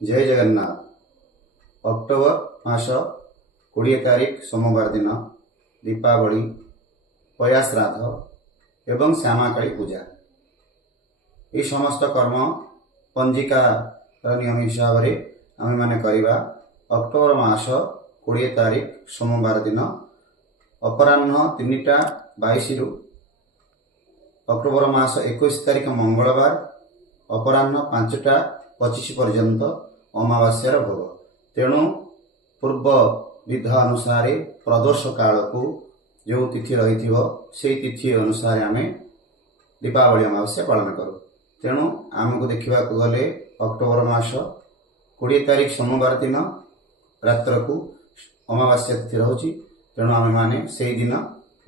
जय जगन्नाथ। अक्टोबर मास 20 तारिख सोमवार दिन दीपावली, पया श्राद्ध एवं श्यामाकाली पूजा। ये समस्त कर्म पंजिका नियम हिसाब से आम मैंने करवा। अक्टोबर मास 20 तारिख सोमवार दिन अपराह्न 3:22 अक्टोबर मास 21 तारिख मंगलवार अपराह्न 5:25 पर्यंत अमावास्यार भोग। तेणु पूर्व विध अनुसार प्रदोष काल को जो तिथि रही से तिथि अनुसार आम दीपावली अमावास्या पालन करूँ। तेणु आमको देखा गले अक्टोबर मास 20 तारिख सोमवार दिन रात्र को अमावास्या तिथि रोचे। तेणु आम मैंने से दिन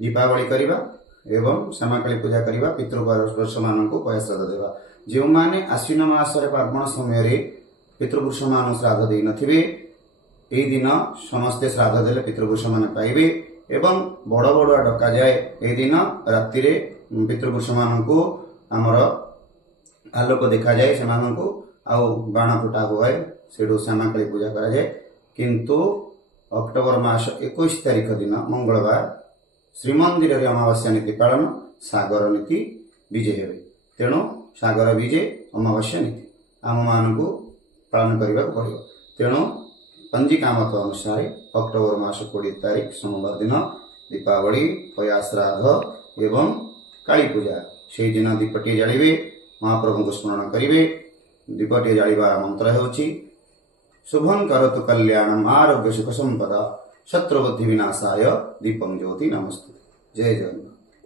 दीपावली करवा एवं श्यामाकाली पूजा करवा, पितृपुरुष मान को पया श्राद्ध देवा। जो मैंने आश्विन मासरे पार्वण समय पितृपुरुष मान श्राद्ध दे नथिबे, यही दिन समस्ते श्राद्ध देले पितृपुरुष माने पाइबे एवं बड़ बड़ुआ डका जाए। यही दिन राति पितृपुरुष मान को आमर आलोक देखा जाए, से बाण फुटा हुए से श्यामाकाली पूजा करा जाए। किंतु अक्टोबर मास 21 तारिख दिन मंगलवार श्रीमंदिर अमावास्या नीति पालन, सागर नीति विजय हे। तेणु सागर विजय अमावास्या नीति आम मान को पालन करने को पड़ो। तेणु पंजिका मत अनुसार अक्टोबर मास 20 तारिख सोमवार दिन दीपावली, पया श्राद्ध एवं काली पूजा। से दिन दीपटी जालिबे, महाप्रभु को स्मरण करेंगे। दीपटी जालिबार मंत्र होछि शुभं करोतु कल्याणम आरोग्य सुख संपदा शत्रु बुद्धि विनाशाय दीपं ज्योति नमस्ते। जय जगन्नाथ।